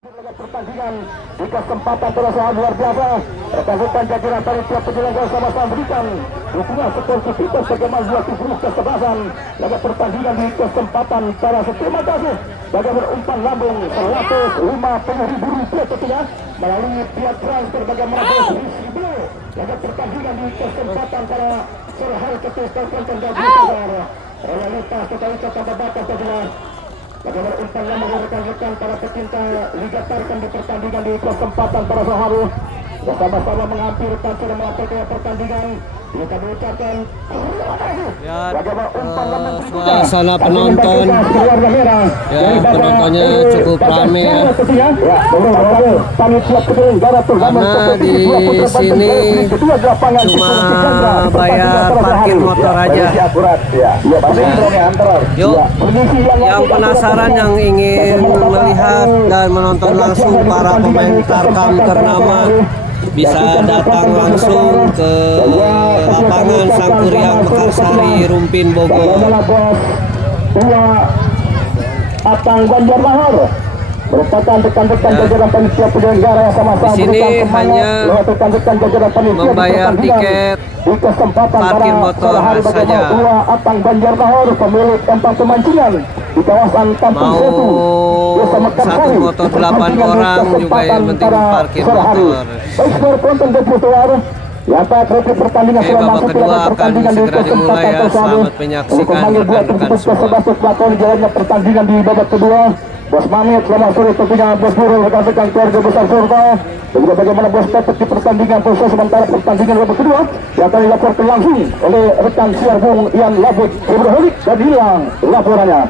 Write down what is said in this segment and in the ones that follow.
Pertandingan di kesempatan terus sangat luar biasa. Rekan-rekan jajaran panitia penyelenggara sama-sama memberikan dukungan sportivitas bagaimana dua tubuh kesebelasan. Laga pertandingan di kesempatan para terima kasih bagi berumpan lambung 150.000 rupiah tentunya melalui pihak transfer bagaimana distribu. Laga pertandingan di kesempatan para serhal ketua dan gaji saudara. Realitas totalitas tanpa batas tentunya. Bagaimana umpan lambung rekan-rekan para pecinta Liga Tarkam di pertandingan di kesempatan para sahabat bersama-sama mengampirkan sudah melakukan pertandingan. Kita mengucapkan suasana penonton penontonnya cukup ramai ya. Karena di sini cuma bayar parkir motor aja. Yuk, yang penasaran yang ingin melihat dan menonton langsung para pemain Tarkam ternama bisa datang langsung ke lapangan Sangkuriang Mekarsari Rumpin Bogor. Atang Banjarnegara merupakan rekan-rekan jajaran panitia penyelenggara yang sama-sama di sini hanya membayar tiket di kesempatan parkir motor saja. Atang Banjarnegara pemilik tempat pemancingan di kawasan Kampung Setu. Satu motor 8 orang juga yang penting parkir motor. Babak kedua akan segera dimulai ya. Selamat menyaksikan rekan-rekan semua. Pertandingan di babak kedua. Bos Mamit, selamat sore tentunya Bos Nurul, rekan-rekan keluarga besar Surga. Dan juga bagaimana Bos Pepet di pertandingan proses sementara pertandingan babak kedua yang akan dilaporkan langsung oleh rekan siar Bung Ian Labut Ibrahim dan hilang laporannya.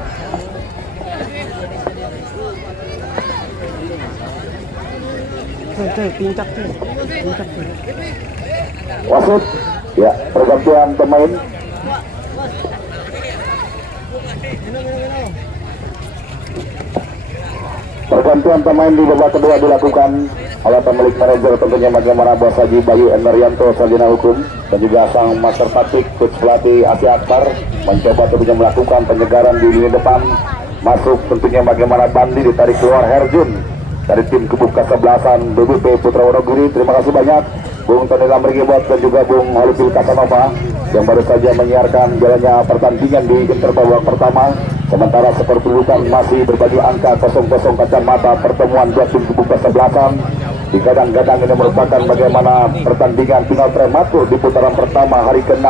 Wasit, ya pergantian pemain. Pergantian pemain di babak kedua dilakukan oleh pemilik manajer tentunya bagaimana Bos Haji Bayu Endaryanto sarjana hukum dan juga sang master taktik coach pelatih Asia Akbar mencoba tentunya melakukan penyegaran di lini depan. Masuk tentunya bagaimana Bandi ditarik keluar Herjun dari tim Kebuk Kesebelasan BBP Putra Wonogiri. Terima kasih banyak Bung Tony Lambergibot dan juga Bung Halifil Kasanova yang baru saja menyiarkan jalannya pertandingan di interbabak pertama. Sementara sepertujukan masih berbagi angka 0-0 kacamata pertemuan dua tim Kebuk Kesebelasan. Di kadang-kadang ini merupakan bagaimana pertandingan final prematur di putaran pertama hari ke-6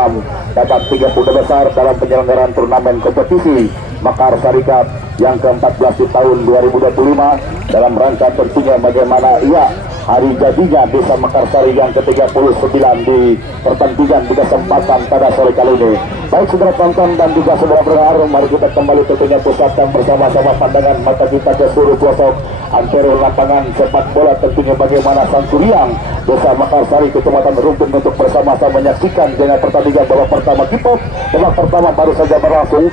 babak 30 besar dalam penyelenggaraan turnamen kompetisi Mekarsari Cup yang ke-14 di tahun 2025 dalam rangka tentunya bagaimana hari jadinya Desa Mekarsari yang ke-39 di pertandingan di kesempatan pada sore kali ini. Baik saudara tonton dan juga saudara pendengar, mari kita kembali tentunya pusatkan bersama-sama pandangan mata kita ke seluruh pelosok antero lapangan sepak bola tentunya bagaimana Sangkuriang Desa Mekarsari Kecamatan Rumpin untuk bersama-sama menyaksikan dengan pertandingan babak pertama kick-off. Babak pertama baru saja berlangsung.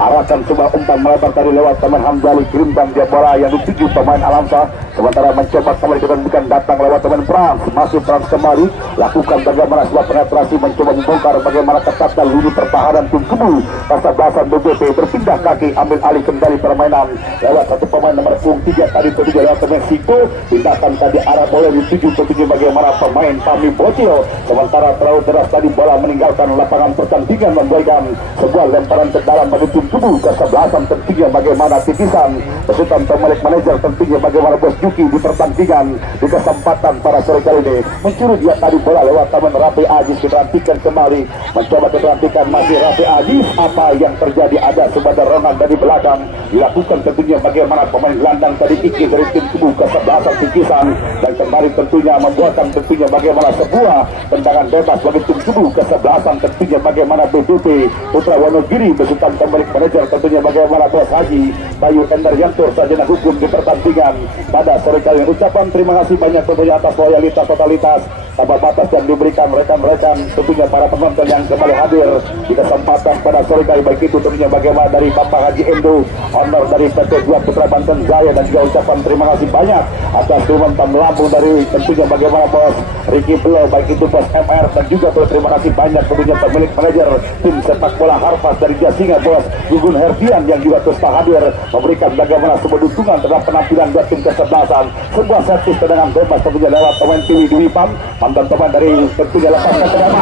Arahkan sebuah umpan melebar tadi lewat teman Hamzali, kirimkan dia bola yang dituju pemain Alamsa. Sementara mencoba kembali bukan datang lewat teman Frans. Masih Frans kembali lakukan bagaimana sebuah penetrasi mencoba membongkar bagaimana ketatkan lini pertahanan tim Kebu Kesebelasan BBP berpindah kaki ambil alih kendali permainan lewat satu pemain nomor punggung 3 tadi tentunya lewat Meksiko. Pindahkan tadi arah bola dituju tentunya bagaimana pemain Fahmi Bocil. Sementara terlalu deras tadi bola meninggalkan lapangan pertandingan memberikan sebuah lemparan ke dalam bagi tim Kebu Kesebelasan tentunya bagaimana titisan besutan pemilik manajer tentunya bagaimana Bos Juki di pertandingan di kesempatan pada sore kali ini mencuri dia tadi bola lewat taman Rafi Ajis diperhatikan kembali mencoba diperhatikan masih Rafi Ajis. Apa yang terjadi ada sebuah dorongan dari belakang dilakukan tentunya bagaimana pemain gelandang tadi Iki dari tim Kebu Kesebelasan titisan dan kembali tentunya membuatkan tentunya bagaimana sebuah tendangan bebas bagi tim Kebu Kesebelasan tentunya bagaimana BBP Putra Wonogiri besutan pemilik manajer tentunya bagaimana Bos Haji Bayu Endaryanto sarjana hukum di pertandingan pada sore kali ini. Ucapan terima kasih banyak tentunya atas loyalitas totalitas tanpa batas yang diberikan rekan-rekan tentunya para penonton yang kembali hadir di kesempatan pada sore kali baik itu tentunya bagaimana dari Bapak Bapak Haji Endo, owner dari PT 2 Putra Banten Jaya, dan juga ucapan terima kasih banyak atas dukungan melambung dari tentunya bagaimana bos Ricky Belo, baik itu bos MR, dan juga terima kasih banyak tentunya pemilik manajer tim sepak bola Harpas dari Jasinga bos Gugun Herdian yang juga terus hadir memberikan bagaimana sebuah dukungan terhadap penampilan dua tim kesebelasan. Sebuah servis tendangan bebas tentunya lewat pemain TV Dwi Pam, mantan teman dari tentunya lepaskan tendangan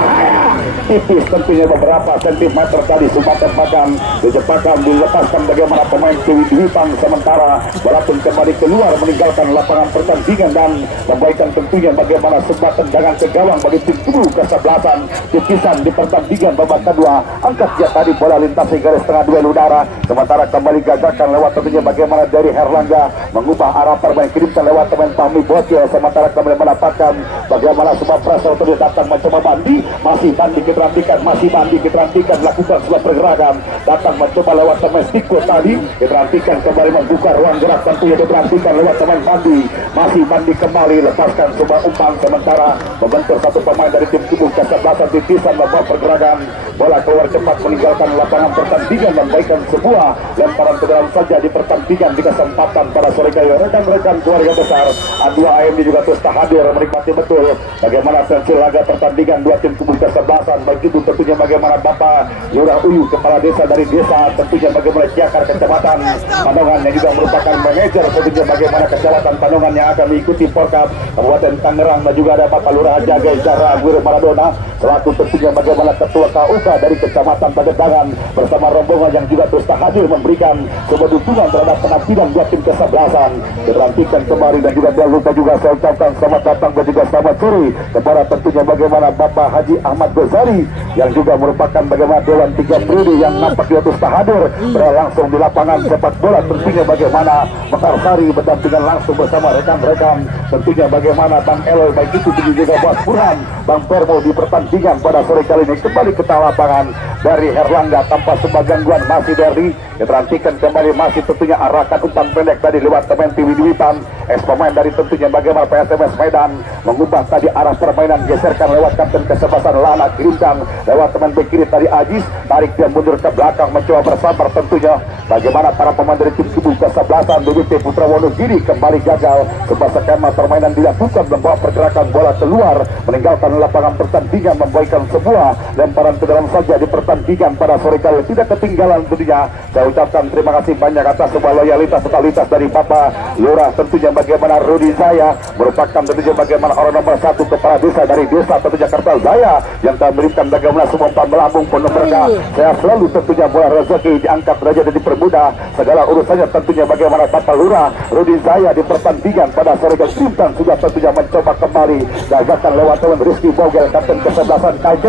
tipis tentunya beberapa sentimeter tadi sempat tempakan dicepatkan dilepaskan bagaimana pemain TV Dwi Pam, sementara bola pun kembali keluar meninggalkan lapangan pertandingan dan memberikan tentunya bagaimana sebuah tendangan ke gawang bagi tim kubu kesebelasan. Tipisan di pertandingan babak kedua, angkat dia tadi bola lintasi garis tengah duel udara, sementara kembali gagalkan lewat tentunya bagaimana dari Herlangga mengubah arah permain kirimkan lewat teman Fahmi Bocil, sementara kembali mendapatkan bagaimana semua pressure terus datang mencoba Bandi, masih Bandi keterantikan lakukan sebuah pergerakan, datang mencoba lewat teman Stiko tadi, keterantikan kembali membuka ruang gerak tentunya diperhatikan lewat teman Bandi, masih Bandi kembali lepaskan sebuah umpan, sementara membentur satu pemain dari tim kubu kesebelasan titisan membawa pergerakan bola keluar cepat meninggalkan lapangan pertandingan, memberikan sebuah lemparan ke dalam saja di pertandingan di kesempatan pada sore kali. Rekan-rekan keluarga besar A2 AMD juga terus hadir menikmati betul bagaimana tensi laga pertandingan dua tim kubu kesebelasan, baik itu tentunya bagaimana Bapak Lurah Uyu kepala desa dari desa tentunya bagaimana Ciakar kecamatan Pandongan yang juga merupakan manajer tentunya bagaimana kecamatan Pandongan yang akan mengikuti Porkap Kabupaten Tangerang, dan juga ada Bapak Lurah Jaga Jara Aguirre Maradona selaku tentunya bagaimana ketua KUK dari kecamatan Pagedangan bersama rombongan yang juga terus hadir memberikan sebuah dukungan terhadap penampilan dua tim kesebelasan. Diperhatikan kembali dan juga jangan lupa juga saya ucapkan selamat datang dan juga selamat sore kepada tentunya bagaimana Bapak Haji Ahmad Ghazali yang juga merupakan bagaimana Dewan 3 Periode yang nampak dia terus hadir langsung di lapangan sepak bola tentunya bagaimana Mekarsari berdampingan langsung bersama rekan-rekan tentunya bagaimana Bang Eloy, baik itu juga Bos Burhan, Bang Permo di pertandingan pada sore kali ini. Kembali ke lapangan dari Herlangga tanpa sebuah gangguan, masih dari diperhatikan kembali masih tentunya arahkan umpan pendek tadi lewat teman TV Dwi Pam, pemain dari tentunya bagaimana PSMS Medan mengubah tadi arah permainan, geserkan lewat kapten kesebelasan Lana, kirimkan lewat teman bek kiri tadi Ajis, tarik dia mundur ke belakang mencoba bersabar tentunya bagaimana para pemain dari tim kubu kesebelasan BBT Putra Wonogiri kembali gagal. Sebuah skema permainan dilakukan membawa pergerakan bola keluar meninggalkan lapangan pertandingan, memberikan sebuah lemparan ke dalam saja di pertandingan pada sore kali. Tidak ketinggalan tentunya saya ucapkan terima kasih banyak atas sebuah loyalitas totalitas dari Bapak Lurah tentunya bagaimana Rudi Zaya merupakan tentunya bagaimana orang nomor 1 kepala desa dari desa tentunya Kartal Zaya yang telah memberikan bagaimana semua umpan melambung penuh berkah. Saya selalu tentunya bola rezeki diangkat derajat dan dipermudah segala urusannya tentunya bagaimana Bapak Lurah Rudi Zaya di pertandingan pada sore kali. Trimtan sudah tentunya mencoba kembali gagasan lewat teman Rizky Bogel kapten kesebelasan KJ,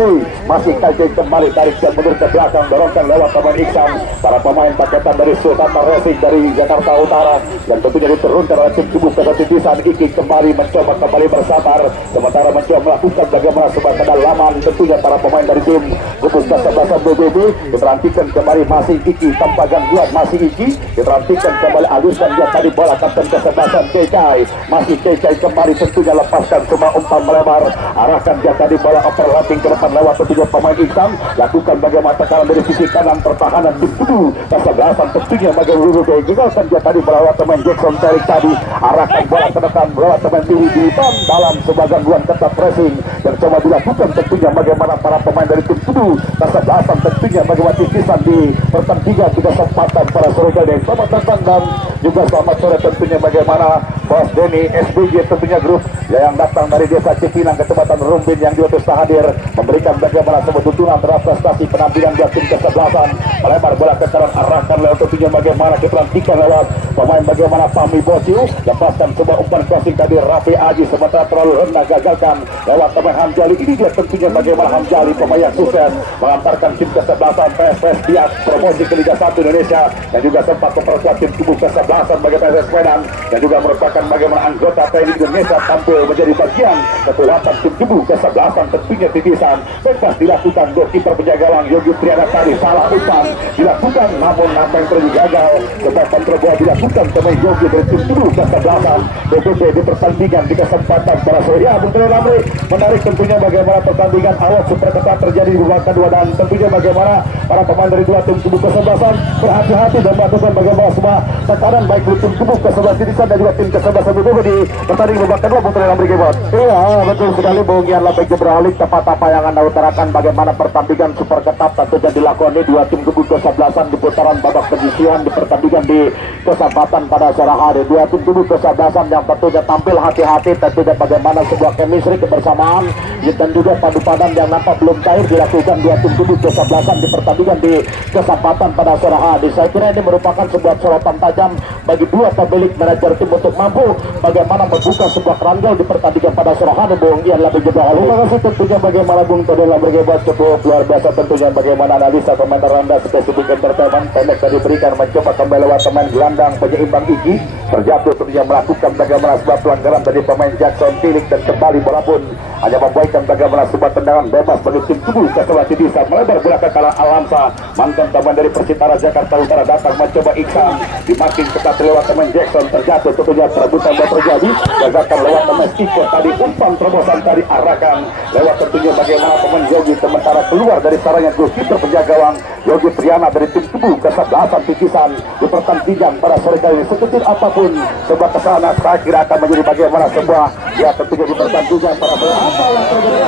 masih KJ kembali tarik dan mundur ke belakang dorongkan lewat teman Iksan, para pemain paketan dari Sultan Racing dari Jakarta Utara dan tentunya diturunkan oleh tim kubu ketitisan Iki kembali mencoba kembali bersabar, sementara mencoba melakukan bagaimana sebuah kedalaman tentunya para pemain dari tim kubu kesebelasan BBB. Diperhatikan kembali masih Iki tanpa gangguan, masih Iki diperhatikan kembali aliskan dia tadi bola kapten kesebelasan Kecai, masih Kecai kembali tentunya lepaskan semua umpan melebar, arahkan dia tadi bola overlapping ke depan lewat tentunya pemain Iksan, lakukan bagaimana tekanan dari sisi kanan pertahanan tim kubu kesebelasan tentunya bagaimana gagalkan dia tadi melawat teman Jackson Tarik tadi, arahkan bola ke depan melawat teman Tiwi di dalam sebuah gangguan ketat pressing yang coba dilakukan tentunya bagaimana para pemain dari tim kubu kesebelasan tentunya bagaimana titisan di pertandingan juga kesempatan para sore kali. Selamat datang dan juga selamat sore tentunya bagaimana Bos Denny SBG tentunya grup yang datang dari desa Cipinang kecamatan Rumbin yang juga terus hadir memberikan bagaimana sebuah tuntunan terhadap prestasi penampilan dua tim kesebelasan, melebar bola ke kanan arahkan lewat tentunya bagaimana diperhatikan lewat pemain bagaimana Fahmi Bocil, lepaskan sebuah umpan crossing tadi Rafi Aji, sementara terlalu rendah gagalkan lewat teman Hamjali. Ini dia tentunya bagaimana Hamjali pemain yang sukses mengantarkan tim kesebelasan PSPS Biak promosi ke Liga 1 Indonesia dan juga sempat memperkuat tim kubu kesebelasan bagi PSS Medan yang juga merupakan merupakan bagaimana anggota TNI Indonesia tampil menjadi bagian kekuatan tim jebu kesebelasan tentunya titisan bebas dilakukan goalkeeper penjaga gawang Yogi Triana tadi salah umpan dilakukan namun apa yang terjadi gagal sebab kontrol bola dilakukan pemain Yogi dari tim jebu kesebelasan BPB di pertandingan di kesempatan para sore ya Bung Tero Lamri menarik tentunya bagaimana pertandingan awal super ketat terjadi di babak kedua dan tentunya bagaimana para pemain dari dua tim jebu kesebelasan berhati-hati dan melakukan bagaimana semua tekanan baik di tim jebu kesebelasan titisan dan juga tim kesebelasan BPB di pertandingan babak kedua Bung Tero Lamri Gebot. Iya betul sekali Bung Gian Labek beralik tepat apa yang anda utarakan bagaimana pertandingan super ketat tentunya dilakoni dua tim jebu kesebelasan di putaran babak penyisihan di pertandingan di kesempatan pada sore hari dua tim jebu kesebelasan yang tentunya tampil hati-hati tentunya bagaimana sebuah chemistry kebersamaan dan juga padu padan yang nampak belum cair dilakukan dua tim jebu kesebelasan di pertandingan di kesempatan pada sore hari. Saya kira ini merupakan sebuah sorotan tajam bagi dua pemilik manajer tim untuk mampu bagaimana membuka sebuah keranjang di pertandingan pada sore hari Bung Gian Labek Gebot. Terima kasih tentunya bagaimana Bung Tero Lamri Gebot cukup luar biasa tentunya bagaimana analisa komentar anda spesifik entertainment pendek tadi diberikan mencoba kembali lewat pemain gelandang penyeimbang Iki terjatuh tentunya melakukan bagaimana sebuah pelanggaran dari pemain Jackson Tilik dan kembali bola pun hanya membuatkan bagaimana sebuah tendangan bebas bagi tim jebu kesebelasan bisa melebar bola ke kalah Alamsa mantan pemain dari Persitara Jakarta Utara datang mencoba Iksan dimakin ketat lewat pemain Jackson terjatuh tentunya perebutan bola terjadi gagalkan lewat pemain Iko tadi umpan terobosan tadi arahkan lewat tentunya bagaimana pemain Yogi sementara keluar dari sarangnya goalkeeper penjaga gawang Yogi Triana dari tim jebu kesebelasan titisan di pertandingan pada sore kali ini sekecil apapun sebuah kesalahan saya kira akan menjadi bagaimana sebuah ya tentunya di pertandingan para apa yang terjadi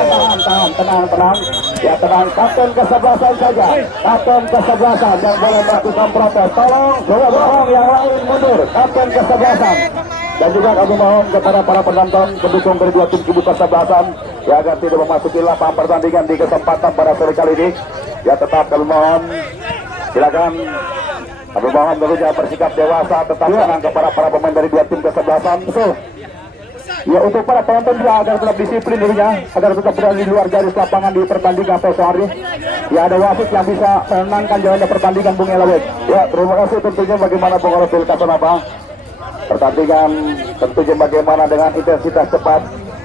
tenang ya tenang kapten kesebelasan saja kapten kesebelasan yang boleh melakukan protes tolong bohong yang lain mundur kapten kesebelasan dan juga kami mohon kepada para penonton pendukung dari dua tim jebu kesebelasan ya agar tidak memasuki lapangan pertandingan di kesempatan pada sore kali ini ya tetap kami mohon silakan kami mohon tentunya bersikap dewasa tetap tenang kepada para pemain dari dua tim kesebelasan betul ya untuk para penonton juga agar tetap disiplin dirinya agar tetap berada di luar garis lapangan di pertandingan esok hari ya ada wasit yang bisa menenangkan jalannya pertandingan Bung Elawet ya terima kasih tentunya bagaimana Bung Elawet apa pertandingan tentunya bagaimana dengan intensitas cepat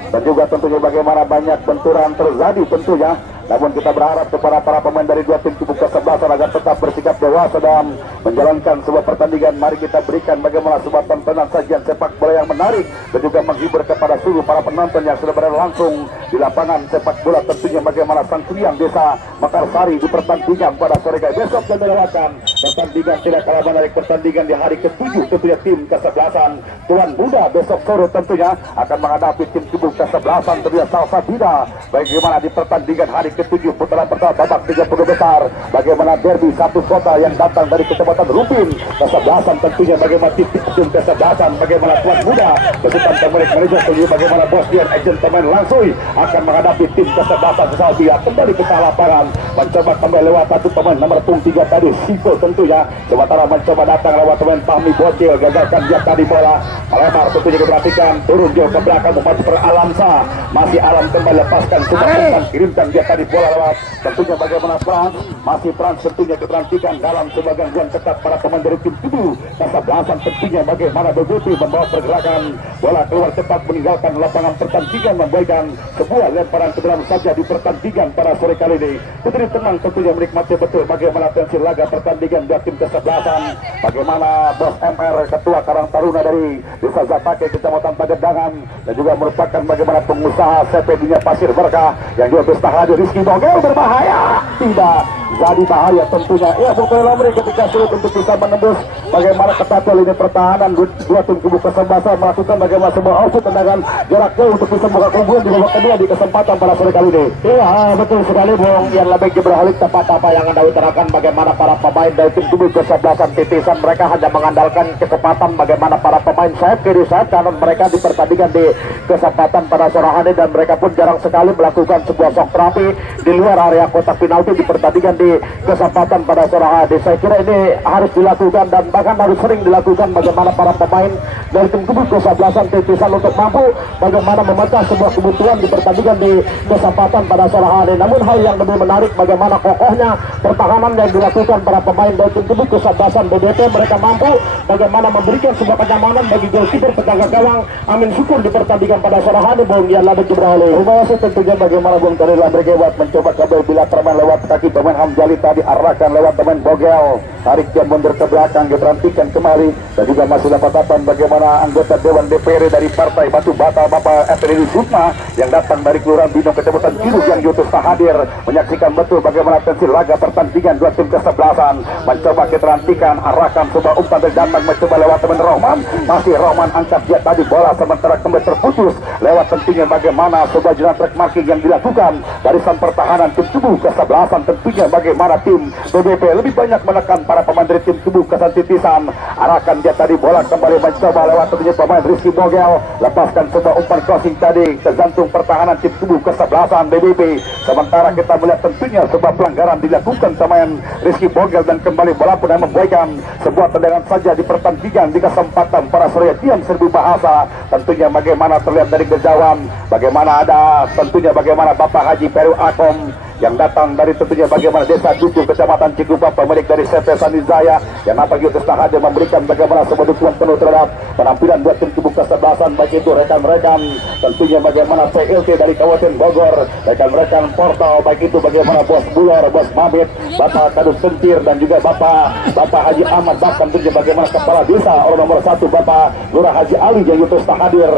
dan juga tentunya bagaimana banyak benturan terjadi tentunya namun kita berharap kepada para pemain dari dua tim jebu kesebelasan agar tetap bersikap dewasa dan menjalankan sebuah pertandingan. Mari kita berikan bagaimana sebuah tontonan sajian sepak bola yang menarik dan juga menghibur kepada seluruh para penonton yang sudah berada langsung di lapangan sepak bola tentunya bagaimana Sang Kriang Desa Mekarsari di pertandingan pada sore kali besok dan melewatkan pertandingan tidak kalah menarik pertandingan di hari ke-7 tentunya tim kesebelasan Tuan Muda besok sore tentunya akan menghadapi tim jebu kesebelasan tentunya Salsabila bagaimana di pertandingan hari ke-7 putaran pertama babak 30 besar bagaimana derby satu kota yang datang dari kecamatan Rupin kesebelasan tentunya bagaimana tim kesebelasan bagaimana Tuan Muda besutan pemilik manajer tentunya bagaimana bos dan agent pemain langsung akan menghadapi tim kesebelasan Salsabila kembali ke lapangan mencoba kembali lewat satu pemain nomor 3 tadi Siko tentunya sementara mencoba datang lewat pemain Fahmi Bocil gagalkan dia tadi bola melebar tentunya diperhatikan turun jauh ke belakang memasuki per Alamsa masih Alam kembali lepaskan sudah kirimkan dia tadi bola lewat tentunya bagaimana Frans masih Frans tentunya diperhatikan dalam sebuah gangguan ketat para pemain dari tim jebu kesebelasan tentunya bagaimana begitu membawa pergerakan bola keluar cepat meninggalkan lapangan pertandingan memberikan sebuah lemparan ke dalam saja di pertandingan pada sore kali ini putri tenang tentunya menikmati betul bagaimana tensi laga pertandingan dari tim kesebelasan bagaimana Bos MR Ketua Karang Taruna dari Desa Zapake Kecamatan Pagedangan dan juga merupakan bagaimana pengusaha CPD-nya Pasir Berkah yang juga berstah hadir Rizky Bogel berbahaya tidak jadi bahaya tentunya ya Bung Tero Lamri ketika sulit untuk bisa menembus bagaimana ketatnya lini pertahanan dua tim jebu kesebelasan melakukan bagaimana sebuah output tendangan jarak jauh untuk bisa membuka keunggulan di babak kedua di kesempatan pada sore kali ini iya betul sekali Bung yang lebih berhalik tepat apa yang anda utarakan bagaimana para pemain dari tim jebu kesebelasan titisan mereka hanya mengandalkan kecepatan bagaimana para pemain sayap kiri sayap kanan mereka di pertandingan di kesempatan pada sore hari dan mereka pun jarang sekali melakukan sebuah shock terapi di luar area kotak penalti di pertandingan di kembali kesempatan pada sore hari. Saya kira ini harus dilakukan dan bahkan harus sering dilakukan bagaimana para pemain dari tim kubu kesebelasan titisan untuk mampu bagaimana memecah sebuah kebutuhan di pertandingan di kesempatan pada sore hari. Namun hal yang lebih menarik bagaimana kokohnya pertahanan yang dilakukan para pemain dari tim kubu kesebelasan BBP. Mereka mampu bagaimana memberikan sebuah kenyamanan bagi goalkeeper penjaga gawang Amin Syukur di pertandingan pada sore hari. Bung Yan Labek Ibrahim. Lumayan tentunya bagaimana Bung Tari Labek mencoba kabel bila termain lewat kaki pemain Hamzali tadi arahkan lewat pemain Bogel, tarik jam mundur ke belakang diperhentikan kembali dan juga masih dapat bagaimana anggota Dewan DPR dari Partai Batu Bata Bapak Efri Sukma yang datang dari Kelurahan Binong Kecamatan Ciruk yang diutus tak hadir menyaksikan betul bagaimana tensi laga pertandingan dua tim kesebelasan mencoba keterantikan arahkan coba umpan dari datang mencoba lewat teman Rohman, masih Rohman angkat dia tadi bola sementara kembali terputus lewat tentunya bagaimana coba jalan track marking yang dilakukan barisan pertahanan tim tubuh kesebelasan. Tentunya bagaimana tim BBP lebih banyak menekan para pemain dari tim tubuh kesetisan arahkan dia tadi bola kembali mencoba lewat tentunya pemain Rizky Bogel lepaskan coba umpan crossing tadi tergantung pertahanan tim tubuh kesebelasan BBP. Sementara kita melihat tentunya sebuah pelanggaran dilakukan pemain Rizky Bogel dan kembali bola pun yang membuahkan sebuah tendangan saja di pertandingan di kesempatan para Surya Diam Serbu Bahasa. Tentunya bagaimana terlihat dari kejauhan bagaimana ada tentunya bagaimana Bapak Haji Peru Akom yang datang dari tentunya bagaimana Desa Duku Kecamatan Cikupa pemilik dari CP Sanizaya yang nampak Yutus hadir memberikan bagaimana sebuah dukungan penuh terhadap penampilan dua tim tubuh kesebelasan baik itu rekan-rekan tentunya bagaimana PLT dari Kabupaten Bogor, rekan-rekan Portal baik itu bagaimana Bos Bulor, Bos Mabit, Bapak Kadus Sentir dan juga Bapak Haji Ahmad bahkan tentunya bagaimana Kepala Desa orang nomor 1 Bapak Lurah Haji Ali yang Yutus hadir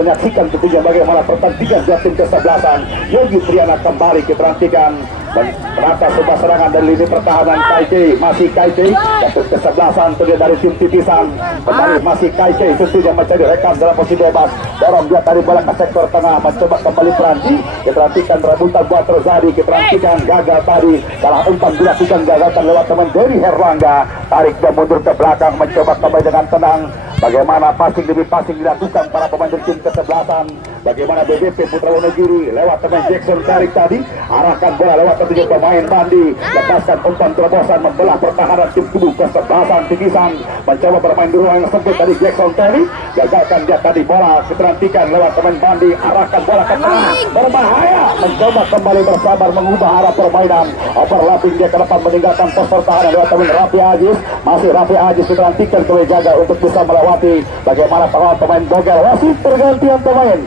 menyaksikan tentunya bagaimana pertandingan dua tim kesebelasan. Yogi Triana kembali keterantikan menata sebuah serangan dari lini pertahanan KC masih KC dan kesebelasan terdiri dari tim titisan kembali masih KC tentunya mencari rekan dalam posisi bebas dorong dia tadi bola ke sektor tengah mencoba kembali Peranci keterantikan rebutan buat terjadi keterantikan gagal tadi salah umpan dilakukan gagasan lewat teman Dewi Herlangga tarik dan mundur ke belakang mencoba kembali dengan tenang bagaimana passing demi passing dilakukan para pemain tim kesebelasan bagaimana BBP Putra Wonogiri lewat teman Jackson tarik tadi arahkan bola lewat tentunya pemain Bandi lepaskan umpan terobosan membelah pertahanan tim kubu kesebelasan titisan mencoba bermain di ruang yang sempit tadi Jackson Terry gagalkan dia tadi bola keterantikan lewat teman Bandi arahkan bola ke tengah berbahaya mencoba kembali bersabar mengubah arah permainan overlapping dia ke depan meninggalkan pos pertahanan lewat teman Rafi Ajis masih Rafi Ajis keterantikan kembali jaga untuk bisa melewati bagaimana pemain Bogel wasit pergantian pemain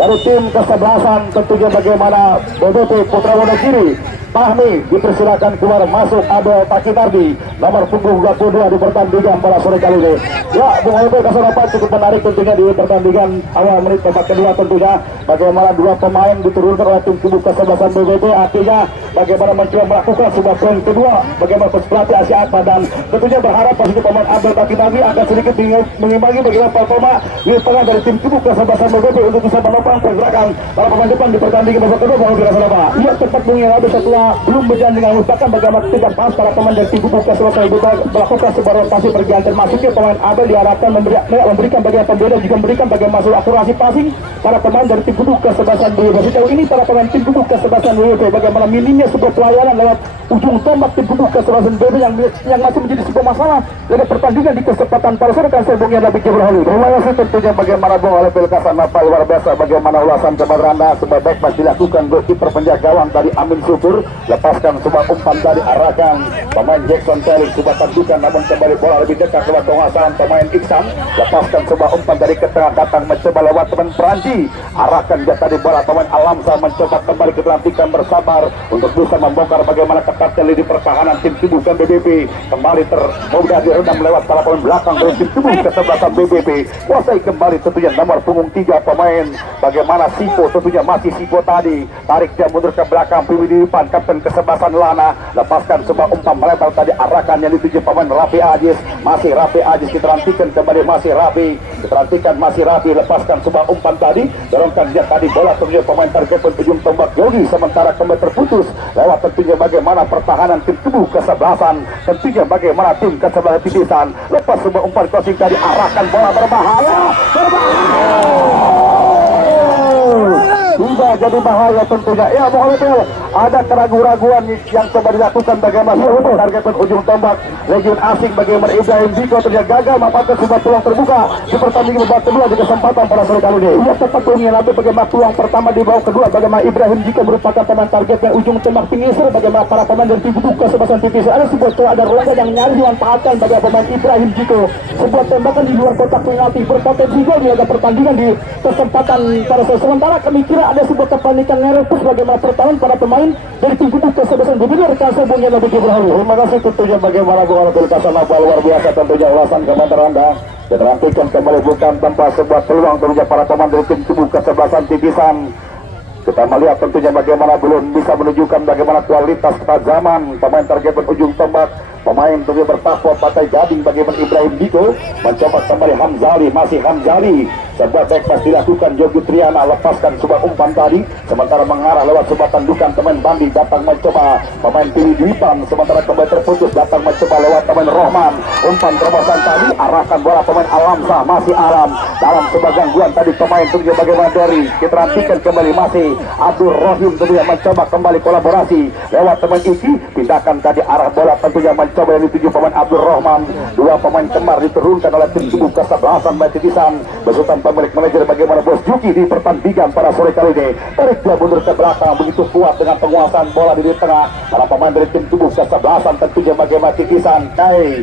dari tim kesebelasan tentunya bagaimana BBP Putra Wonogiri Fahmi dipersilakan keluar masuk Abel Takinardi nomor punggung 22 di pertandingan pada sore kali ini. Ya, Bung Abel Kasarapan cukup menarik tentunya di pertandingan awal menit babak kedua tentunya bagaimana dua pemain diturunkan oleh tim kubu kesebelasan BBP artinya bagaimana mencoba melakukan sebuah poin kedua bagaimana pelatih Asia Akbar dan tentunya berharap posisi pemain Abel Takinardi akan sedikit mengimbangi bagaimana performa di tengah dari tim kubu kesebelasan BBP untuk bisa menopang pergerakan para pemain depan di pertandingan babak kedua. Bung Abel Kasarapan ia cepat mengira setelah belum berjalan dengan merupakan bagaimana tidak pas para pemain dari tim kubu kesebelasan melakukan sebuah rotasi pergantian masuknya pemain Abel diharapkan memberikan bagian pembeda juga memberikan bagian masuk akurasi passing para pemain dari tim kubu kesebelasan BBP. Sejauh ini para pemain tim kubu kesebelasan BBP bagaimana minimnya sebuah pelayanan lewat ujung tombak tim kubu kesebelasan BBP yang masih menjadi sebuah masalah dalam pertandingan di kesempatan para rekan saya Bung Yan Labek Ibrahim. Terima kasih tentunya bagaimana Bung oleh Pilkasan Napa luar biasa bagaimana ulasan kepada Anda sebagai baik masih dilakukan goalkeeper penjaga gawang dari Amin Syukur lepaskan sebuah umpan dari arahkan pemain Jackson Terry coba tandukan namun kembali bola lebih dekat lewat penguasaan pemain Iksan lepaskan sebuah umpan dari ke tengah datang mencoba lewat teman Peranci arahkan dia tadi bola pemain Alamsa mencoba kembali keterantikan bersabar untuk bisa membongkar bagaimana ketatnya lini pertahanan tim tubuh BBP kembali termudah diredam lewat para pemain belakang dari tim tubuh kesebelasan BBP kuasai kembali tentunya nomor punggung 3 pemain bagaimana Sipo tentunya masih Sipo tadi tarik dia mundur ke belakang pilih di depan kapten kesebelasan Lana lepaskan sebuah umpan melebar tadi arahkan yang dituju pemain Rafi Ajis masih Rafi Ajis diterantikan kembali masih Rafi diterantikan masih Rafi lepaskan sebuah umpan tadi dorongkan dia tadi bola tentunya pemain target ujung tombak Yogi sementara kembali terputus lewat tentunya bagaimana pertahanan tim tubuh kesebelasan tentunya bagaimana tim kesebelasan titisan lepas sebuah umpan crossing tadi arahkan bola berbahaya juga jadi bahaya tentunya. Ya Muhammad, ada keraguan-raguan yang coba dilakukan bagaimana targetan ujung tombak Legiun Asing bagaimana Ibrahim Diko ternyata gagal memanfaatkan sebuah peluang terbuka di pertandingan babak kedua di kesempatan pada sore kali ini. Ia tepat mengambil bagaimana peluang pertama di babak kedua bagaimana Ibrahim Diko merupakan pemain target yang ujung tombak finisher bagaimana para pemain dari tim buka sebasan tipis. Ada sebuah celah ada rongga yang nyaris dimanfaatkan bagi pemain Ibrahim Diko. Sebuah tembakan di luar kotak penalti berpotensi gol di laga pertandingan di kesempatan pada sore. Sementara kami kira ada sebuah kepanikan nervus bagaimana pertahanan para pemain dari tim buka sebasan benar kasar Bung Yana begitu berhalu. Terima kasih tentunya bagaimana Bung Abdul Kasanapa luar biasa tentunya ulasan komentar Anda. Kita nantikan kembali bukan tanpa sebuah peluang tentunya para pemain dari tim tubuh kesebelasan tipisan. Kita melihat tentunya bagaimana belum bisa menunjukkan bagaimana kualitas ketajaman pemain target ujung tombak. Pemain tentunya bertakwa Pantai Gading bagaimana Ibrahim Diko mencoba kembali Hamzali, masih Hamzali. Sebuah back pas dilakukan Yogi Triana lepaskan sebuah umpan tadi sementara mengarah lewat sebuah tandukan pemain Bandi datang mencoba pemain Tili Dwipan sementara kembali terputus datang mencoba lewat pemain Rohman umpan terobosan tadi arahkan bola pemain Alamsa masih Alam dalam sebuah gangguan tadi pemain tentunya bagaimana dari kita nantikan kembali masih Abdul Rohim tentunya mencoba kembali kolaborasi lewat pemain Iki pindahkan tadi arah bola tentunya mencoba yang dituju pemain Abdul Rahman dua pemain kemar diturunkan oleh tim tubuh kesebelasan Matitisan besutan pemilik manajer bagaimana Bos Juki di pertandingan pada sore kali ini tarik dia mundur ke belakang begitu kuat dengan penguasaan bola di tengah para pemain dari tim tubuh kesebelasan tentunya bagaimana Titisan Kai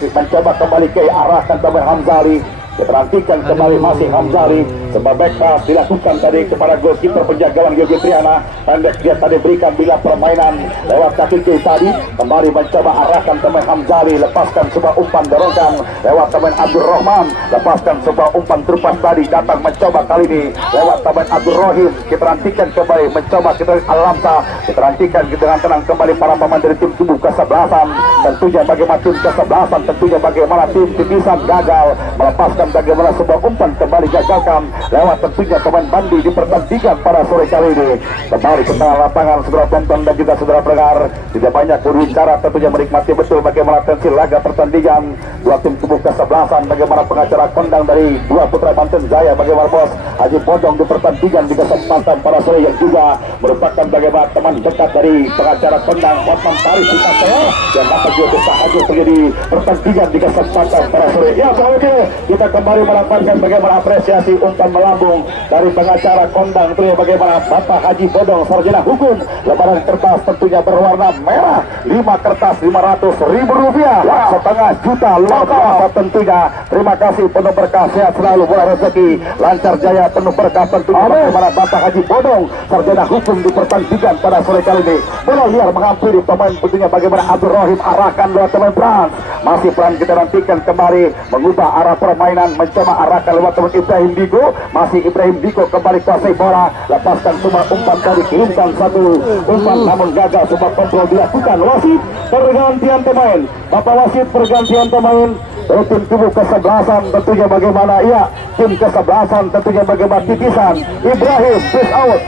mencoba kembali ke arahkan pemain Hamzali kita nantikan kembali masih Hamzali sebab back pass dilakukan tadi kepada goalkeeper penjagaan Yogi Triana pendek dia tadi berikan bila permainan lewat kaki kiri tadi kembali mencoba arahkan pemain Hamzali lepaskan sebuah umpan dorongkan lewat pemain Abdul Rahman lepaskan sebuah umpan terupas tadi datang mencoba kali ini lewat pemain Abdul Rohim kita nantikan kembali mencoba kita Alamsa kita nantikan kita dengan tenang kembali para pemain dari tim tubuh kesebelasan tentunya bagaimana tim kesebelasan tentunya bagaimana tim Titisan gagal melepaskan bagaimana sebuah umpan kembali gagalkan lewat tentunya pemain Bandi di pertandingan pada sore kali ini kembali ke tengah lapangan saudara tonton dan juga saudara pendengar tidak banyak berbicara tentunya menikmati betul bagaimana tensi laga pertandingan dua tim tubuh kesebelasan bagaimana pengacara kondang dari dua putra Banten Jaya bagaimana Bos Haji Bodong di pertandingan di kesempatan pada sore yang juga merupakan bagaimana teman dekat dari pengacara kondang Hotman Paris di Paseo yang dapat juga bisa hadir terjadi pertandingan di kesempatan pada sore ya oke kita kembali mendapatkan bagaimana apresiasi umpan melambung dari pengacara kondang tentunya bagaimana Bapak Haji Bodong sarjana hukum lembaran kertas tentunya berwarna merah 5 kertas 500.000 rupiah setengah juta luar biasa tentunya terima kasih penuh berkah sehat selalu murah rezeki lancar jaya penuh berkah tentunya bagaimana Bapak Haji Bodong sarjana hukum di pertandingan pada sore kali ini bola liar menghampiri pemain tentunya bagaimana Abdul Rahim arahkan lewat pemain Frans masih Frans kita nantikan kembali mengubah arah permainan mencoba arahkan lewat teman Ibrahim Diko masih Ibrahim Diko kembali kuasai bola lepaskan semua umpan tadi kirimkan satu umpan namun gagal sebab kontrol dilakukan wasit pergantian pemain Bapak wasit pergantian pemain dari tim tubuh kesebelasan tentunya bagaimana ya tim kesebelasan tentunya bagaimana Titisan Ibrahim please out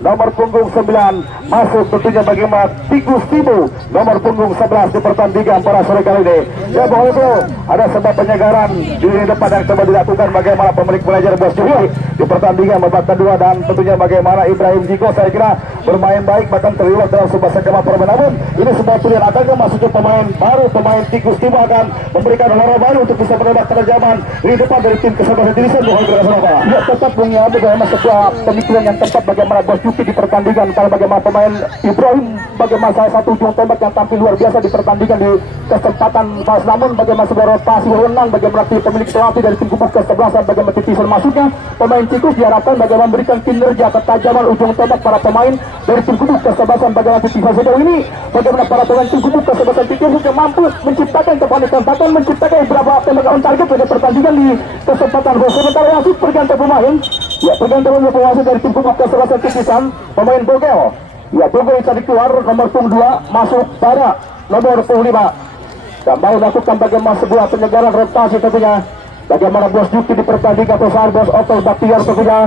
nomor punggung 9 masuk tentunya bagaimana Tikus Tibu nomor punggung 11 di pertandingan pada sore kali ini ya bahwa itu ada sebab penyegaran di lini depan yang coba dilakukan bagaimana pemilik manajer Bos Juki di pertandingan babak kedua dan tentunya bagaimana Ibrahim Diko saya kira bermain baik bahkan terlibat dalam sebuah skema permainan namun ini sebuah pilihan akankah masuknya pemain baru pemain Tikus Tibu akan memberikan warna baru untuk bisa menembak keterjaman di depan dari tim kesebelasan Titisan ya tetap punya bagaimana sebuah pemikiran yang tepat bagaimana Bos Juki di pertandingan kalau bagaimana pemain Ibrahim bagaimana salah satu ujung tombak yang tampil luar biasa di pertandingan di kesempatan pas namun bagaimana sebuah rotasi wewenang bagaimana tim pemilik pelatih dari tim kubu kesebelasan bagaimana Titisan masuknya pemain Tikus diharapkan bagaimana memberikan kinerja ketajaman ujung tombak para pemain dari tim kubu kesebelasan bagaimana Titisan sejauh ini bagaimana para pemain tim kubu kesebelasan Titisan yang mampu menciptakan kepanikan menciptakan beberapa tembakan target pada pertandingan di kesempatan sementara wasit pergantian pemain ya pergantian wasit dari tim kubu kesebelasan Titisan pemain Bogel ya Bogel tadi keluar nomor punggung 2 masuk pada nomor 25 kembali lakukan bagaimana sebuah penyegaran rotasi tentunya bagaimana Bos Juki di pertandingan perusahaan Bos Otto Baktiar tentunya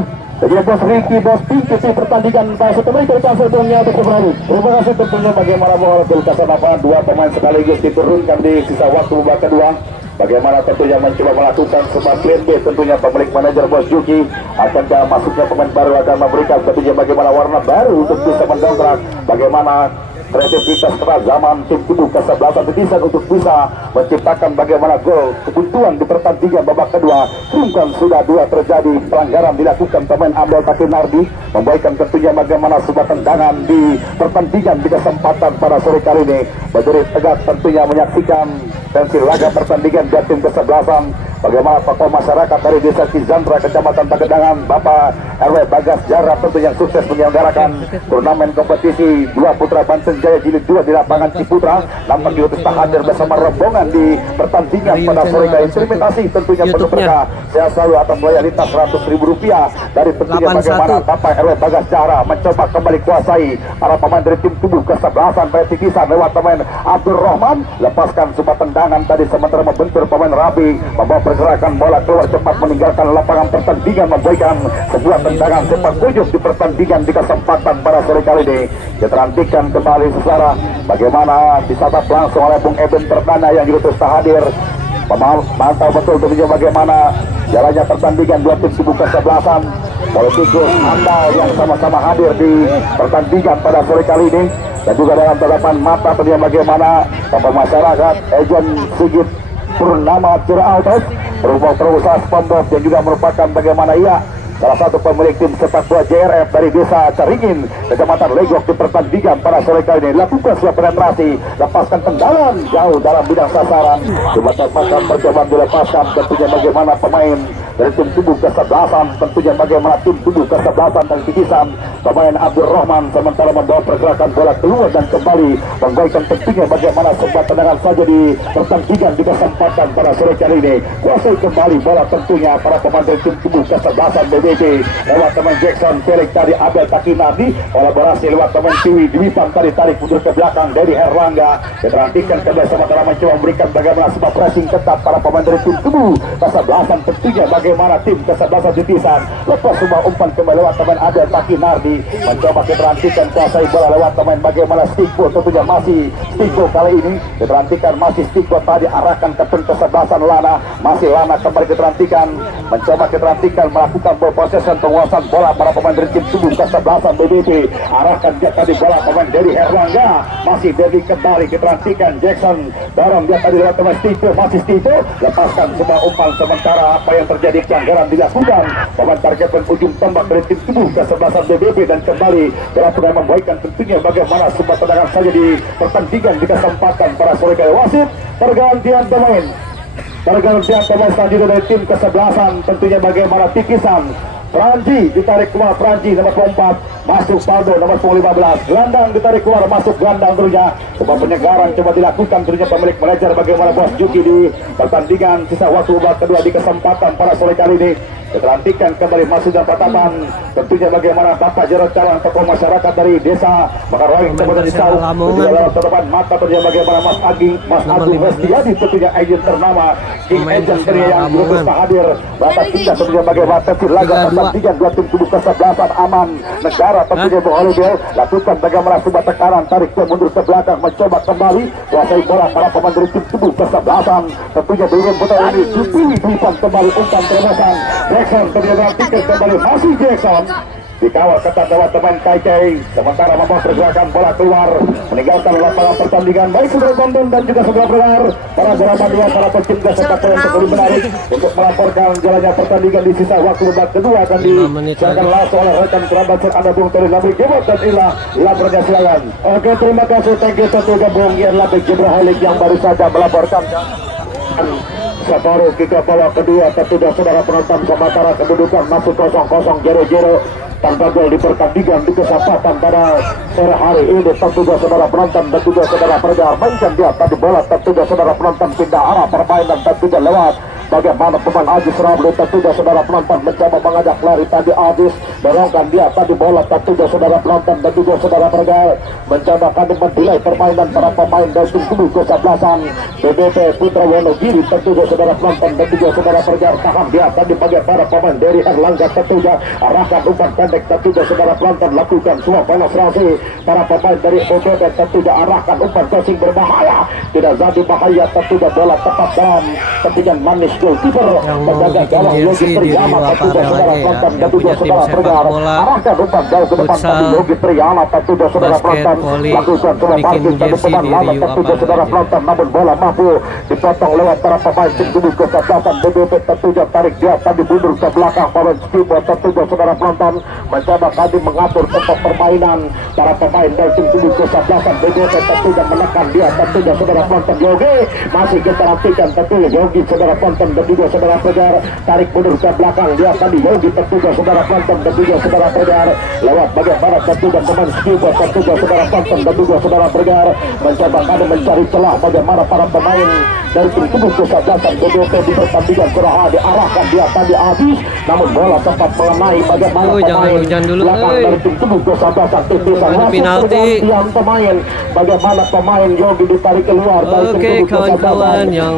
jadi Bos Ricky Bos Pinky di pertandingan pada setelah kita sebelumnya berkembang terima kasih tentunya bagaimana Muhammad Kasanapa dua pemain sekaligus diturunkan di sisa waktu babak kedua Bagaimana tentunya mencoba melakukan sebuah plan B, tentunya pemilik manajer Bos Juki akan masuknya pemain baru akan memberikan tentunya bagaimana warna baru untuk bisa mendongkrak bagaimana kreativitas kerajaman tim tubuh kesebelasan Titisan untuk bisa menciptakan bagaimana gol kebuntuan di pertandingan babak kedua. Kan sudah dua terjadi pelanggaran dilakukan pemain Abdul Takin Nardi, membaikkan tentunya bagaimana sebuah tendangan di pertandingan di kesempatan pada sore kali ini. Berdiri tegak tentunya menyaksikan tensi laga pertandingan dari tim kesebelasan. Bagaimana tokoh masyarakat dari Desa Cizandra, Kecamatan Pagedangan, Bapak RW Bagas Jara tentu yang sukses menyelenggarakan turnamen kompetisi Dua Putra Banten Jaya Jilid 2 di lapangan Ciputra. Nampak juga tetap hadir bersama rombongan di pertandingan pada sore kali. Terima kasih tentunya penuh berkah. Saya selalu atas loyalitas Rp100.000 dari tentunya bagaimana Bapak RW Bagas Jara mencoba kembali kuasai para pemain dari tim tubuh kesebelasan pada Titisan lewat pemain Abdul Rahman, lepaskan sebuah tendangan tadi sementara membentur pemain Rabi, membawa pergerakan bola keluar cepat meninggalkan lapangan pertandingan, memberikan sebuah tendangan sepak pojok di pertandingan di kesempatan pada sore kali ini. Kita nantikan kembali secara bagaimana disatap langsung oleh Bung Eben Perdana yang juga terus hadir memantau betul tentunya bagaimana jalannya pertandingan dua tim tubuh kesebelasan. Politikus Anda yang sama-sama hadir di pertandingan pada sore kali ini dan juga dalam tatapan mata tentunya bagaimana tokoh masyarakat Ejen Sigit Purnama Cirautos, perusahaan SpongeBob yang juga merupakan bagaimana ia salah satu pemilik tim sepak bola JRF dari Desa Caringin, Kecamatan Legok di pertandingan pada sore kali ini. Lakukan sebuah penetrasi, lepaskan tendangan jauh dalam bidang sasaran. Coba percobaan dilepaskan tentunya bagaimana pemain dari tim tubuh kesebelasan, tentunya bagaimana tim tubuh kesebelasan dan Titisan pemain Abdul Rahman sementara membawa pergerakan bola keluar dan kembali membaikkan tentunya bagaimana sebuah tendangan saja di pertandingan di kesempatan pada sore kali ini. Kuasai kembali bola tentunya para pemain dari tim tubuh kesebelasan BBB lewat teman Jackson Felix tadi Abel Takinardi, kolaborasi lewat teman Tiwi Dwipan tadi tarik mundur ke belakang dari Herlangga. Diperhatikan kembali sementara mencoba memberikan bagaimana sebuah pressing ketat para pemain dari tim tubuh kesebelasan tentunya bagaimana tim kesebelasan Titisan lepas semua umpan kembali lewat teman Abel Takinardi, mencoba diperhatikan kuasai bola lewat teman bagaimana Stiko tentunya masih Stiko kali ini diperhatikan masih Stiko tadi arahkan ke tim kesebelasan Lana, masih Lana kembali diperhatikan mencoba diperhatikan melakukan ball possession penguasaan bola para pemain dari tim tubuh kesebelasan BBB, arahkan dia tadi bola pemain dari Herlangga, masih dari kembali diperhatikan Jackson dorong dia tadi lewat teman Stiko, masih Stiko lepaskan semua umpan sementara apa yang terjadi pelanggaran dilakukan pemain target ujung tombak dari tim tubuh kesebelasan BBB dan kembali dalam sudah membaikkan tentunya bagaimana sebuah tendangan saja di pertandingan di kesempatan para sore kali. Wasit pergantian pemain selanjutnya dari tim kesebelasan tentunya bagaimana Titisan. Franji ditarik keluar, Franji nomor 4 masuk Paldo nomor 15, gelandang ditarik keluar masuk gelandang tentunya. Sebuah penyegaran coba dilakukan tentunya pemilik manajer bagaimana Bos Juki di pertandingan sisa waktu babak kedua di kesempatan pada sore kali ini. Diperhatikan kembali masuk dan tatapan tentunya bagaimana Bapak Jarod Calang tokoh masyarakat dari Desa Makarwing kemudian disahut dalam tatapan mata tentunya bagaimana Mas Agung Restiadi tentunya agent ternama King Agent yang terus hadir batas kita tentunya bagaimana tentu laga pertandingan dua tim tubuh kesebelasan aman negara tentunya Bung Oliver lakukan bagaimana sebuah tekanan tarik ke mundur ke belakang mencoba kembali kuasai bola para pemain dari tim tubuh kesebelasan tentunya belum putar ini dipilih Dwipan kembali umpan terobosan Jackson ternyata tiket kembali masih Jackson dikawal ketat lewat teman Kai sementara membawa pergerakan bola keluar meninggalkan lapangan pertandingan. Baik saudara tonton dan juga saudara pendengar para gerakan dua para pecinta sepak bola untuk lebih menarik untuk melaporkan jalannya pertandingan di sisa waktu babak kedua dan disiarkan langsung oleh rekan kerabat Anda Bung Tony Labrik Jebot dan Ila Labrnya silakan. Oke, terima kasih, thank you tentu gabung Ian Labrik Jebrahalik yang baru saja melaporkan separuh kick babak kedua. Tentunya saudara penonton sementara kedudukan masuk 0-0 0-0 tanpa gol di pertandingan di kesempatan pada sore hari ini. Tentunya saudara penonton dan juga saudara pendengar mainkan dia tadi bola tentunya saudara penonton pindah arah permainan tentunya lewat bagaimana pemain Ajis Ramli tentunya saudara penonton mencoba mengajak lari tadi Ajis dorongkan dia tadi bola tentunya saudara penonton dan juga saudara pergal mencoba kali menilai permainan para pemain dari tim kubu kesebelasan BBP Putra Wonogiri tentunya saudara penonton dan juga saudara pergal tahan dia tadi bagaimana pemain dari Erlangga tentunya arahkan umpan pendek tentunya saudara penonton lakukan semua penetrasi para pemain dari BBP tentunya arahkan umpan crossing berbahaya tidak jadi bahaya tentunya bola tepat dalam tentunya manis goalkeeper menjaga gawang Yogi Triyana tentunya saudara penonton dan juga saudara pergal arahkan umpan jauh ke depan tadi Yogi Triyana tentunya saudara penonton lakukan semua parkir tadi pemain lama tentunya saudara penonton namun bola mampu dipotong lewat para pemain tim kubu kesebelasan BBP tentunya tarik dia tadi mundur ke belakang pemain Skibo tentunya saudara penonton mencoba tadi mengatur tempat permainan para pemain dari tim kubu kesebelasan BBP tentunya menekan dia tentunya saudara penonton Yogi masih kita nantikan tentunya Yogi saudara penonton dan juga saudara Pejar tarik mundur ke belakang dia tadi Yogi tentunya saudara penonton dan juga saudara Pejar lewat bagaimana tentunya pemain Skibo tentunya saudara penonton dan juga saudara Pejar mencoba tadi mencari celah bagaimana para pemain dari tim kubu kesebelasan BBP di pertandingan Suraha diarahkan dia tadi habis namun bola sempat mengenai bagaimana pemain belakang dari tim kubu kesebelasan titisan penalti yang pemain bagaimana pemain Yogi ditarik keluar dari tim kubu kawan-kawan yang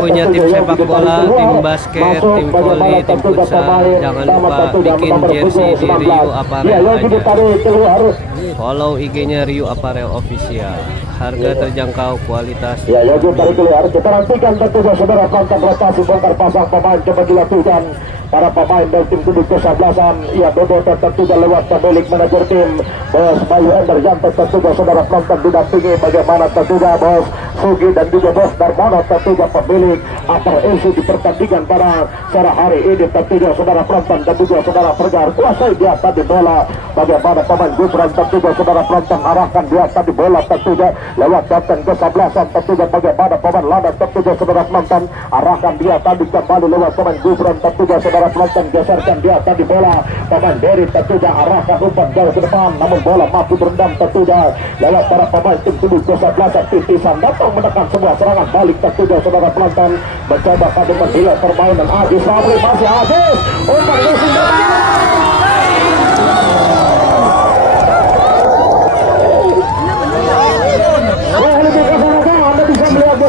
punya tim sepak bola, tim basket, tim volley, tim futsal, jangan lupa bikin jersey di Rio Apparel aja. Follow IG-nya Rio Apparel Official. Harga terjangkau, kualitas. Ya, Yogi tarik keluar. Kita nantikan tentunya saudara kontak rotasi bongkar pasang pemain coba dilakukan para pemain dari tim kubu kesebelasan. Ya, BBP tentunya lewat pemilik manajer tim Bos Bayu Ender Yanto tentunya saudara penonton didampingi bagaimana tentunya Bos Sugi dan juga Bos Darmono tentunya pemilik upper isi di pertandingan pada sore hari ini tentunya saudara penonton dan juga saudara pergar kuasai dia tadi bola bagaimana pemain Gibran tentunya saudara penonton arahkan dia tadi bola tentunya lewat kapten kesebelasan tentunya bagaimana pemain Lada tentunya saudara penonton arahkan dia tadi kembali lewat pemain Gibran tentunya saudara penonton geserkan dia tadi bola pemain Dery tentunya arahkan umpan jauh ke depan namun bola mampu berendam tentunya lewat para pemain tim kubu kesebelasan titisan datang menekan semua serangan balik tentunya saudara penonton mencoba tadi menilai permainan Ajis Ramli masih Ajis umpan crossing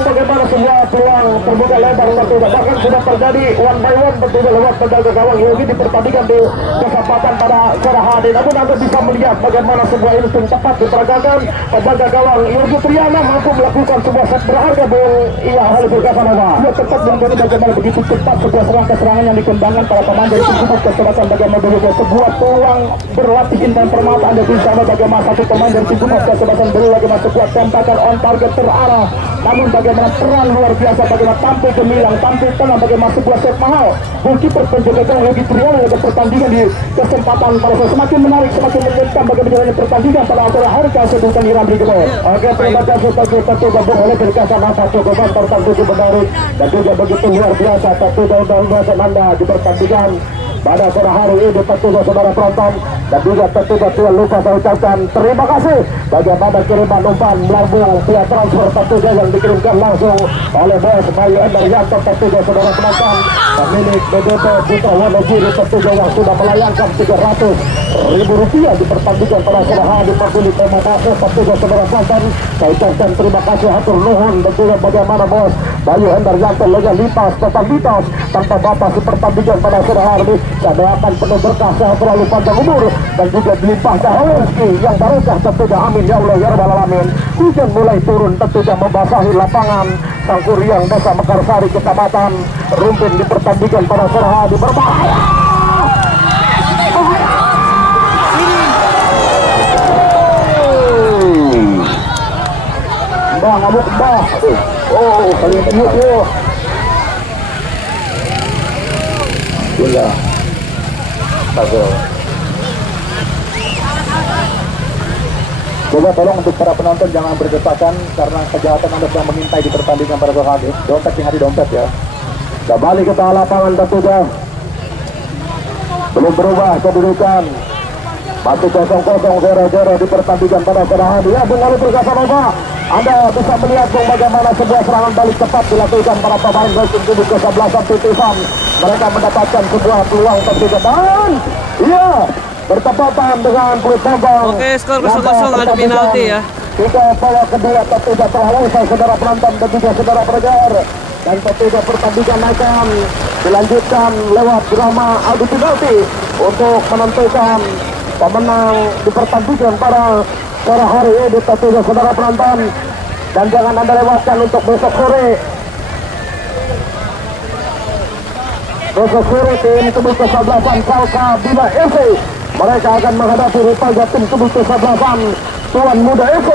bagaimana sebuah peluang terbuka lebar tentunya bahkan sudah terjadi one by one tentunya lewat penjaga gawang Yogi di pertandingan di kesempatan pada sore hari namun Anda bisa melihat bagaimana sebuah insting tepat diperagakan penjaga gawang Yogi Triyana mampu melakukan sebuah set berharga Bung Iya Halifur Kasanova dia tepat menjadi bagaimana begitu cepat sebuah serangan yang dikembangkan para pemain dari tim kubu kesebelasan bagaimana begitu sebuah peluang berlatih intan permata Anda bisa bagaimana satu pemain dari tim kubu kesebelasan beri bagaimana sebuah tembakan on target terarah namun bagaimana peran luar biasa bagaimana tampil gemilang tampil tenang bagaimana sebuah set mahal goalkeeper penjaga gawang Yogi Triyana dalam pertandingan di kesempatan pada semakin menarik semakin menyedihkan bagaimana jalannya pertandingan pada acara hari kesedukan Iram di Gebor. Oke terima kasih tentu gabung oleh berkasan apa cukup bantar tentu menarik dan juga begitu luar biasa tentu dan biasa Anda di pertandingan pada sore hari ini tentunya saudara penonton dan juga tentunya Tuan Luka saya ucapkan terima kasih bagaimana kiriman umpan melambung via transfer tentunya yang dikirimkan langsung oleh Bos Bayu Ender Yanto tentunya saudara penonton pemilik BBP Putra Wonogiri tentunya yang sudah melayangkan 300.000 rupiah di pertandingan pada sore hari pemilik tema masuk tentunya saudara penonton saya ucapkan terima kasih hatur nuhun dan juga bagaimana Bos Bayu Ender Yanto legalitas totalitas tanpa batas di pertandingan pada sore hari saya doakan penuh berkah sehat selalu panjang umur dan juga dilimpahkan rezeki yang barokah tentunya amin ya Allah ya rabbal alamin. Hujan mulai turun tentunya membasahi lapangan Sangkuriang Desa Mekarsari Kecamatan Rumpin di pertandingan pada sore hari berbahaya. Mbah ngamuk mbah. Oh kali ini yuk. Iya. Coba tolong untuk para penonton jangan berdesakan karena kejahatan Anda sedang mengintai di pertandingan pada sore hari. Dompet yang hari dompet ya. Kembali ke tengah lapangan tentunya. Belum berubah kedudukan. Masih 0-0 0-0 di pertandingan pada sore hari. Ya, Bung Halifur Kasanova Anda bisa melihat Bung bagaimana sebuah serangan balik cepat dilakukan para pemain Racing Tubuh ke-11 titisan. Mereka mendapatkan sebuah peluang tentunya dan iya bertepatan dengan peluit pegang. Oke, skor 0-0 ada penalti ya. Kita pola kedua tentunya telah usai saudara penonton dan juga saudara pendengar. Dan tentunya pertandingan akan dilanjutkan lewat drama adu penalti untuk menentukan pemenang di pertandingan pada sore hari ini tentunya saudara penonton. Dan jangan Anda lewatkan untuk besok sore. Besok sore tim Tubuh ke-11 Salka Bima FC mereka akan menghadapi rupanya tim Tubuh ke-11 Tuan Muda FC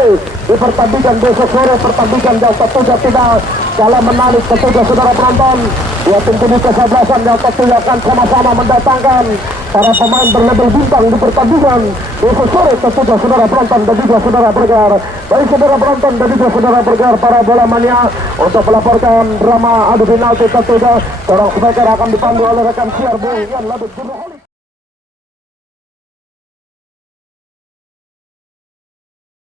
di pertandingan besok sore. Pertandingan yang tentunya tidak kalah menarik tentunya saudara penonton. Dua tim Tubuh ke-11 yang tentunya akan sama-sama mendatangkan para pemain berlabel bintang di pertandingan besok sore tentunya saudara penonton dan juga saudara bergar. Baik saudara penonton dan juga saudara bergar para bola mania untuk melaporkan drama adu penalti tentunya seorang striker akan dipandu oleh rekan siar Bung Ian Labib Jurnalis.